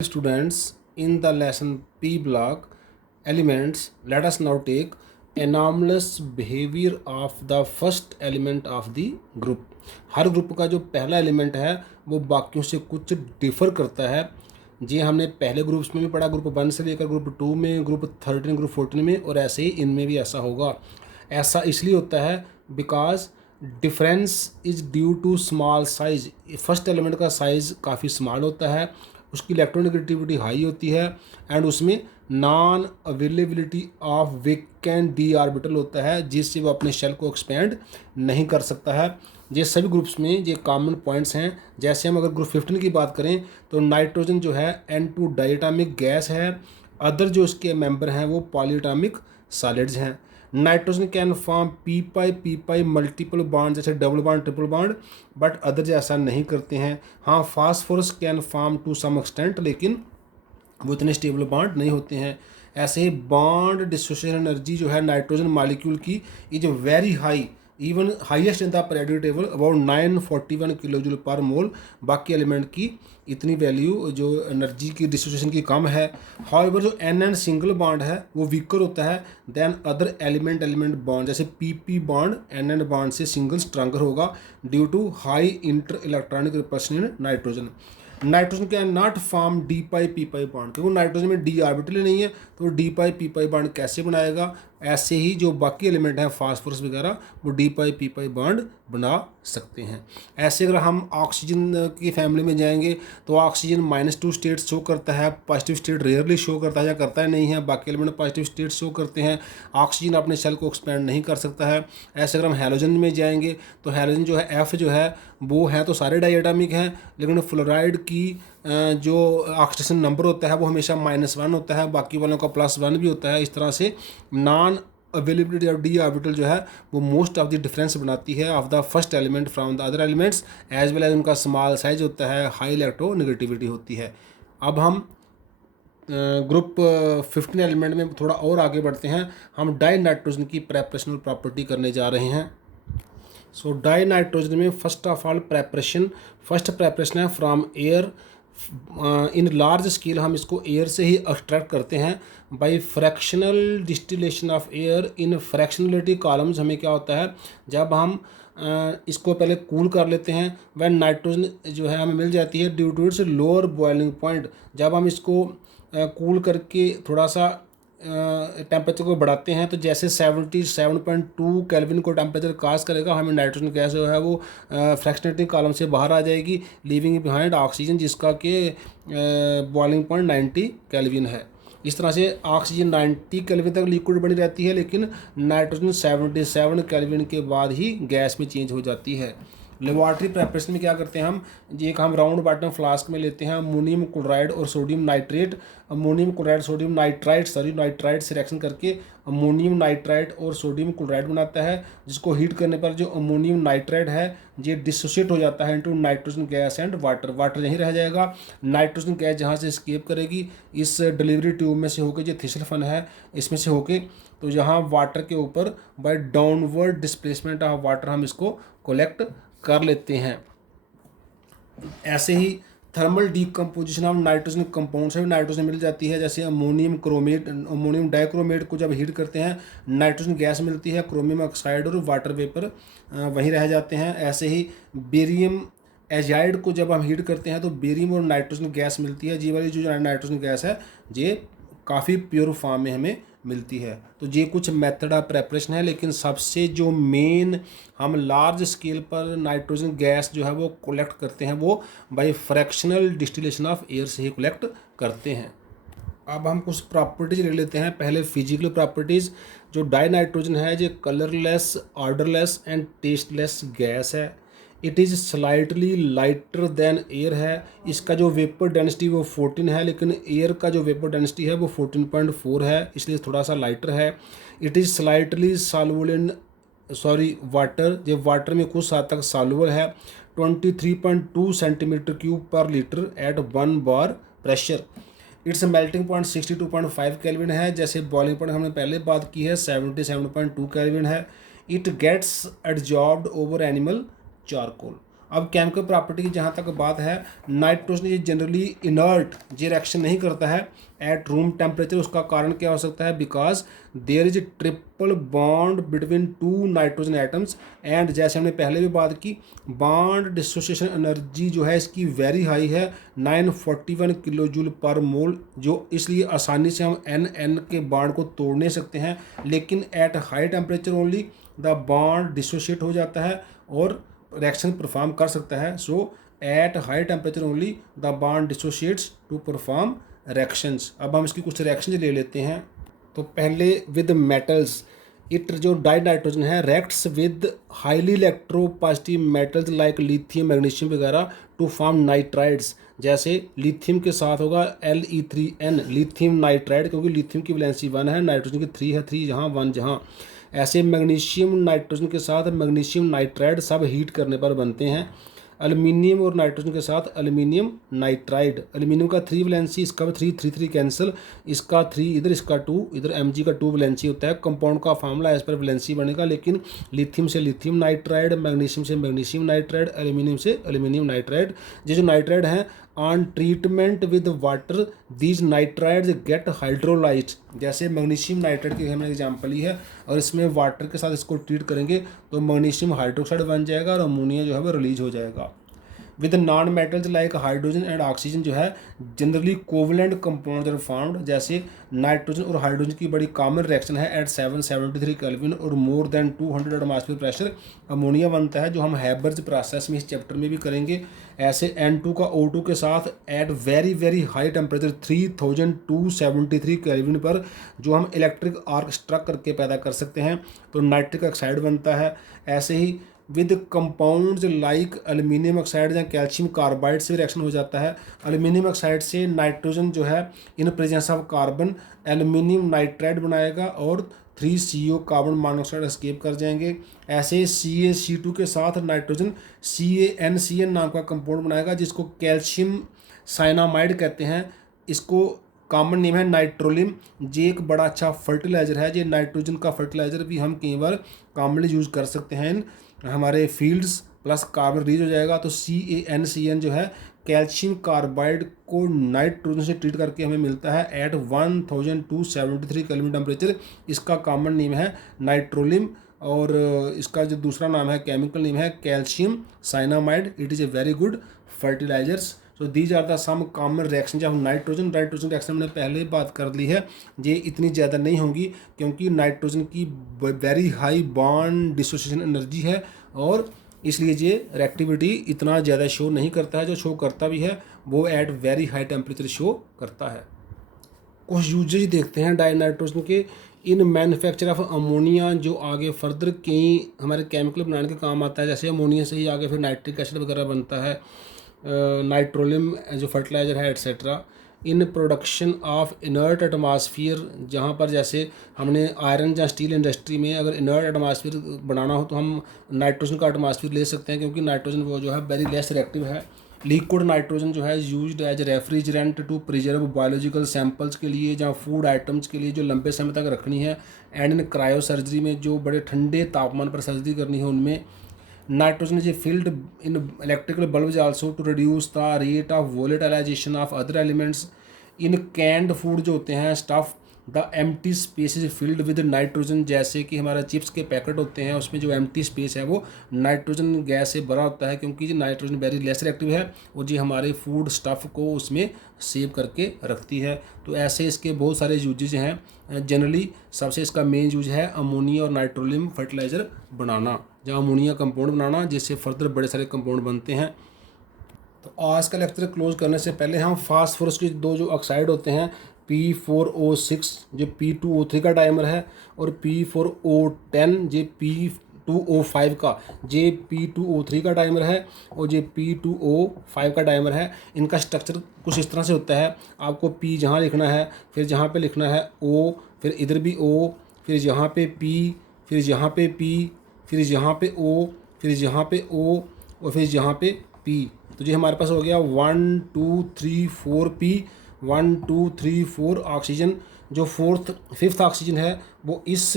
Students, in the lesson P block elements, let us now take anomalous behavior of the first element of the group. Her group का जो पहला element है वो बाकियों से कुछ डिफर करता है। जी हमने पहले ग्रुप्स में भी पढ़ा, ग्रुप 1 से लेकर ग्रुप 2 में, ग्रुप 13, ग्रुप 14 में, और ऐसे ही इनमें भी ऐसा होगा। ऐसा इसलिए होता है because difference is due to small size. First element का साइज़ काफ़ी स्मॉल होता है, उसकी इलेक्ट्रोनेगेटिविटी हाई होती है, एंड उसमें non availability of vacant d orbital होता है, जिससे वो अपने शेल को एक्सपेंड नहीं कर सकता है। ये सभी ग्रुप्स में ये कॉमन पॉइंट्स हैं। जैसे हम अगर ग्रुप 15 की बात करें तो नाइट्रोजन जो है N2 डायटोमिक गैस है, अदर जो इसके मेंबर हैं वो पॉलीएटॉमिक सॉलिड्स हैं। Nitrogen can form p pi multiple bond, जैसे double bond, triple bond, but other ऐसा नहीं करते हैं। हाँ, phosphorus can form to some extent, लेकिन वो इतने स्टेबल बॉन्ड नहीं होते हैं। ऐसे ही बॉन्ड डिसोसिएशन एनर्जी जो है नाइट्रोजन मॉलिक्यूल की is very high, even highest in the periodic table, about 941 kilo joule per mole. बाकी एलिमेंट की इतनी वैल्यू जो एनर्जी की डिसोसिएशन की कम है। हाउएवर जो एन सिंगल बॉन्ड है वो वीकर होता है देन अदर एलिमेंट बॉन्ड, जैसे पी बॉन्ड एन बॉन्ड से सिंगल स्ट्रॉन्गर होगा due to high inter electronic repulsion in nitrogen. Nitrogen can not form d pi p pi bond, क्योंकि nitrogen में d orbital ही नहीं है, तो d pi p pi bond कैसे बनाएगा। ऐसे ही जो बाकी एलिमेंट हैं फास्फोरस वगैरह वो D pi p pi bond बना सकते हैं। ऐसे अगर हम ऑक्सीजन की फैमिली में जाएंगे तो ऑक्सीजन -2 स्टेट शो करता है, पॉजिटिव स्टेट रेयरली शो करता है या करता है नहीं है, बाकी एलिमेंट पॉजिटिव स्टेट शो करते हैं। ऑक्सीजन अपने सेल को एक्सपेंड नहीं कर सकता है। ऐसे अगर हम हैलोजन में जाएंगे तो हैलोजन जो है एफ जो है वो है तो सारे डायटोमिक हैं, लेकिन फ्लोराइड की जो ऑक्सीडेशन नंबर होता है वो हमेशा -1 होता है, बाकी वालों का +1 भी होता है। इस तरह से non availability of d orbital जो है वो मोस्ट ऑफ द डिफरेंस बनाती है of the first element from the other elements, as well as उनका स्मॉल साइज होता है, हाई इलेक्ट्रोनेगेटिविटी होती है। अब हम ग्रुप 15 एलिमेंट में थोड़ा और आगे बढ़ते हैं। हम डाई नाइट्रोजन की प्रेपरेशनल प्रॉपर्टी करने जा रहे हैं। सो डाई नाइट्रोजन में first of all first preparation है from air. In large scale हम इसको एयर से ही एक्सट्रैक्ट करते हैं by fractional distillation of air in fractionality columns. हमें क्या होता है जब हम इसको पहले कूल कर लेते हैं, वह नाइट्रोजन जो है हमें मिल जाती है due to its lower boiling point. जब हम इसको कूल करके थोड़ा सा टेम्परेचर को बढ़ाते हैं तो जैसे 77.2 केल्विन को टेम्परेचर क्रॉस करेगा, हमें नाइट्रोजन गैस जो है वो फ्रैक्शनलिटी कॉलम से बाहर आ जाएगी, लीविंग बिहाइंड ऑक्सीजन जिसका कि बॉइलिंग पॉइंट 90 केल्विन है। इस तरह से ऑक्सीजन 90 केल्विन तक लिक्विड बनी रहती है, लेकिन नाइट्रोजन 77 केल्विन के बाद ही गैस में चेंज हो जाती है। लेबॉर्ट्री प्रेपरेशन में क्या करते हैं हम राउंड बॉटम फ्लास्क में लेते हैं अमोनियम क्लोराइड और sodium nitrate. Ammonium chloride sodium nitride से रिएक्शन करके अमोनियम नाइट्राइड और सोडियम क्लोराइड बनाता है, जिसको हीट करने पर जो अमोनियम नाइट्राइड है ये डिसोसिएट हो जाता है into nitrogen gas and water यहीं रह जाएगा। नाइट्रोजन गैस जहाँ से एस्केप करेगी इस डिलीवरी ट्यूब में से होकर, जो थिसल फन है इसमें से होके, तो यहाँ वाटर के ऊपर by downward displacement of water हम इसको कलेक्ट कर लेते हैं। ऐसे ही thermal decomposition of nitrogen compound से भी नाइट्रोजन मिल जाती है, जैसे अमोनियम डाइक्रोमेट को जब हीट करते हैं नाइट्रोजन गैस मिलती है, क्रोमियम ऑक्साइड और वाटर वेपर वहीं रह जाते हैं। ऐसे ही बेरियम एजाइड को जब हम हीट करते हैं तो बेरियम और नाइट्रोजन गैस मिलती है। जी वाली जो नाइट्रोजन गैस है ये काफ़ी प्योर फॉर्म में हमें मिलती है। तो ये कुछ मेथड ऑफ प्रेपरेशन है, लेकिन सबसे जो मेन हम लार्ज स्केल पर नाइट्रोजन गैस जो है वो कलेक्ट करते हैं वो by fractional distillation of air से ही कलेक्ट करते हैं। अब हम कुछ प्रॉपर्टीज ले लेते हैं। पहले फिजिकल प्रॉपर्टीज़। जो डाई नाइट्रोजन है ये colourless, odourless and tasteless gas है। It is slightly lighter than air है। इसका जो वेपर डेंसिटी वो 14 है, लेकिन एयर का जो वेपर डेंसिटी है वो 14.4 है, इसलिए थोड़ा सा लाइटर है। It is slightly soluble in water. जो वाटर में कुछ हद तक सॉल्युबल है। 23.2 सेंटीमीटर क्यूब पर litre at 1 bar pressure. It's melting point 62.5 kelvin है, जैसे बॉइलिंग पॉइंट हमने पहले बात की है 77.2 केल्विन है। It gets absorbed over animal charcoal. अब केमिकल प्रॉपर्टी की जहाँ तक बात है, नाइट्रोजन ये जनरली इनर्ट, ये रिएक्शन नहीं करता है एट रूम टेम्परेचर। उसका कारण क्या हो सकता है? Because there is triple bond between two nitrogen atoms, and जैसे हमने पहले भी बात की, बॉन्ड डिसोसिएशन एनर्जी जो है इसकी वेरी हाई है, 941 किलो जूल पर मोल, जो इसलिए आसानी से हम एन के बॉन्ड को तोड़ नहीं सकते हैं। लेकिन at high temperature only the bond dissociate हो जाता है और रिएक्शन परफॉर्म कर सकता है। So at high temperature only the bond dissociates to perform reactions. अब हम इसकी कुछ रिएक्शन ले लेते हैं। तो पहले विद मेटल्स, इट जो डाई नाइट्रोजन है reacts with highly electropositive metals like lithium, magnesium वगैरह टू फॉर्म नाइट्राइड्स। जैसे लिथियम के साथ होगा Le3n, लिथियम नाइट्राइड, क्योंकि लिथियम की वैलेंसी 1 है, नाइट्रोजन की 3 है, 3 जहाँ 1 जहाँ। ऐसे मैग्नीशियम नाइट्रोजन के साथ मैग्नीशियम नाइट्राइड सब हीट करने पर बनते हैं। एल्युमिनियम और नाइट्रोजन के साथ एल्युमिनियम नाइट्राइड, एल्युमिनियम का 3 वैलेंसी, इसका भी 3 3 3 कैंसिल, इसका 3 इधर, इसका 2 इधर, Mg का 2 वैलेंसी होता है। कंपाउंड का फार्मूला एज पर वैलेंसी बनेगा, लेकिन लिथियम से लिथियम नाइट्राइड, मैग्नीशियम से मैग्नीशियम नाइट्राइड, एल्युमिनियम से एल्युमिनियम नाइट्राइड। ये जो नाइट्राइड हैं, on treatment with water these nitrides get hydrolysed. जैसे मैग्नीशियम नाइट्राइड की हमने एग्जांपल ली है, और इसमें वाटर के साथ इसको ट्रीट करेंगे तो मैग्नीशियम हाइड्रोक्साइड बन जाएगा और अमोनिया जो है वो रिलीज हो जाएगा। With non metals like hydrogen and oxygen जो है generally covalent compound are found. जैसे नाइट्रोजन और हाइड्रोजन की बड़ी कॉमन रिएक्शन है एट 773 केल्विन और more than 200 atmosphere pressure ammonia बनता है, जो हम हैबर्ज प्रोसेस में इस चैप्टर में भी करेंगे। ऐसे N2 का O2 के साथ at very very high temperature 3273 kelvin पर जो हम इलेक्ट्रिक आर्क स्ट्रक करके पैदा कर सकते हैं, तो नाइट्रिक ऑक्साइड बनता है। ऐसे ही with compounds like aluminium oxide या कैल्शियम कार्बाइड से रिएक्शन हो जाता है। एल्युमिनियम ऑक्साइड से नाइट्रोजन जो है in presence of carbon aluminium nitride बनाएगा और 3CO कार्बन मोनोऑक्साइड एस्केप कर जाएंगे। ऐसे CaC2 के साथ नाइट्रोजन CaNCN नाम का कंपाउंड बनाएगा, जिसको कैल्शियम साइनामाइड कहते हैं। इसको कॉमन नेम है नाइट्रोलिम। ये एक बड़ा अच्छा फर्टिलाइज़र है। ये नाइट्रोजन का फर्टिलाइज़र भी हम कई बार कॉमनली यूज़ कर सकते हैं इन हमारे फील्ड्स, प्लस कार्बन रिलीज हो जाएगा। तो CaNCN जो है कैल्शियम कार्बाइड को नाइट्रोजन से ट्रीट करके हमें मिलता है एट 1273 केल्विन टेम्परेचर। इसका कॉमन नेम है नाइट्रोलिम, और इसका जो दूसरा नाम है, केमिकल नेम है calcium cyanamide. It is a very good fertilisers. So these are the some common reaction. जब नाइट्रोजन रिएक्शन हमने पहले ही बात कर ली है, ये इतनी ज़्यादा नहीं होंगी क्योंकि नाइट्रोजन की very high bond dissociation energy है, और इसलिए ये रिएक्टिविटी इतना ज़्यादा शो नहीं करता है। जो शो करता भी है वो at very high temperature show करता है। कुछ यूजेज देखते हैं डाई नाइट्रोजन के इन मैन्युफैक्चर ऑफ अमोनिया, जो आगे फर्दर कई हमारे केमिकल बनाने के काम आता है। जैसे अमोनिया से ही आगे फिर नाइट्रिक एसिड वगैरह बनता है, नाइट्रोलियम जो फर्टिलाइज़र है etcetera. In production of inert atmosphere, जहाँ पर जैसे हमने आयरन या स्टील इंडस्ट्री में अगर इनर्ट एटमॉस्फेयर बनाना हो तो हम नाइट्रोजन का एटमॉस्फेयर ले सकते हैं, क्योंकि नाइट्रोजन वो जो है वेरी लेस रिएक्टिव है। लिक्विड नाइट्रोजन जो है used as refrigerant to preserve biological samples के लिए, जहाँ फूड आइटम्स के लिए जो लंबे समय तक रखनी है, एंड इन क्रायो सर्जरी में जो बड़े ठंडे तापमान पर सर्जरी करनी है उनमें। Nitrogen is filled in electrical bulbs also to reduce the rate of volatilization of other elements. In canned food जो होते हैं stuff, the empty space is filled with nitrogen. जैसे कि हमारा चिप्स के पैकेट होते हैं, उसमें जो एम्प्टी स्पेस है वो नाइट्रोजन गैस से भरा होता है, क्योंकि जो नाइट्रोजन वेरी लेस रिएक्टिव है और जी हमारे फूड स्टफ़ को उसमें सेव करके रखती है। तो ऐसे इसके बहुत सारे यूजेज हैं। जनरली सबसे इसका मेन यूज है अमोनिया और नाइट्रोलियम फर्टिलाइज़र बनाना, जहाँ अमोनिया कंपाउंड बनाना, जिससे फर्दर बड़े सारे कंपाउंड बनते हैं। तो आज का लेक्चर क्लोज करने से पहले हम फास्फोरस के दो जो ऑक्साइड होते हैं, P4O6 जो P2O3 का डाइमर है, और P4O10 जो P2O5 का, जे P2O3 का डाइमर है और जे P2O5 का डाइमर है। इनका स्ट्रक्चर कुछ इस तरह से होता है। आपको P जहाँ लिखना है, फिर जहाँ पे लिखना है O, फिर इधर भी O, फिर यहाँ पे P, फिर यहाँ पे P, फिर यहाँ पे O, फिर यहाँ पे O और फिर यहाँ पे P। तो ये हमारे पास हो गया 1 2 3 4 P, 1 2 3 4 ऑक्सीजन। जो फिफ्थ ऑक्सीजन है वो इस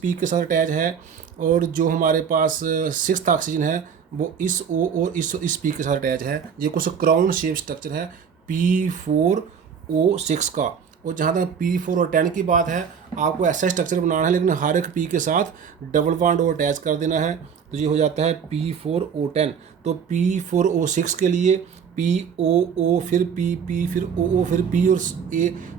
P के साथ अटैच है, और जो हमारे पास सिक्स्थ ऑक्सीजन है वो इस O और इस P के साथ अटैच है। ये कुछ क्राउन शेप स्ट्रक्चर है P4O6 का। और जहाँ तक P4 और 10 की बात है, आपको ऐसा स्ट्रक्चर बनाना है, लेकिन हर एक P के साथ डबल बॉन्ड O अटैच कर देना है, तो ये हो जाता है P4O10। तो P4O6 के लिए POO फिर PP फिर OO फिर P और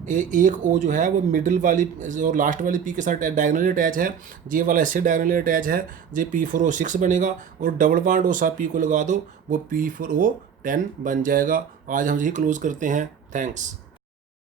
एक O जो है वो मिडिल वाली और लास्ट वाली P के साथ डायगनली अटैच है। ये वाला इससे डायगनली अटैच है, ये P4O6 बनेगा। और डबल बॉन्ड O साथ P को लगा दो, वो P4O10 बन जाएगा। आज हम यही क्लोज करते हैं। थैंक्स।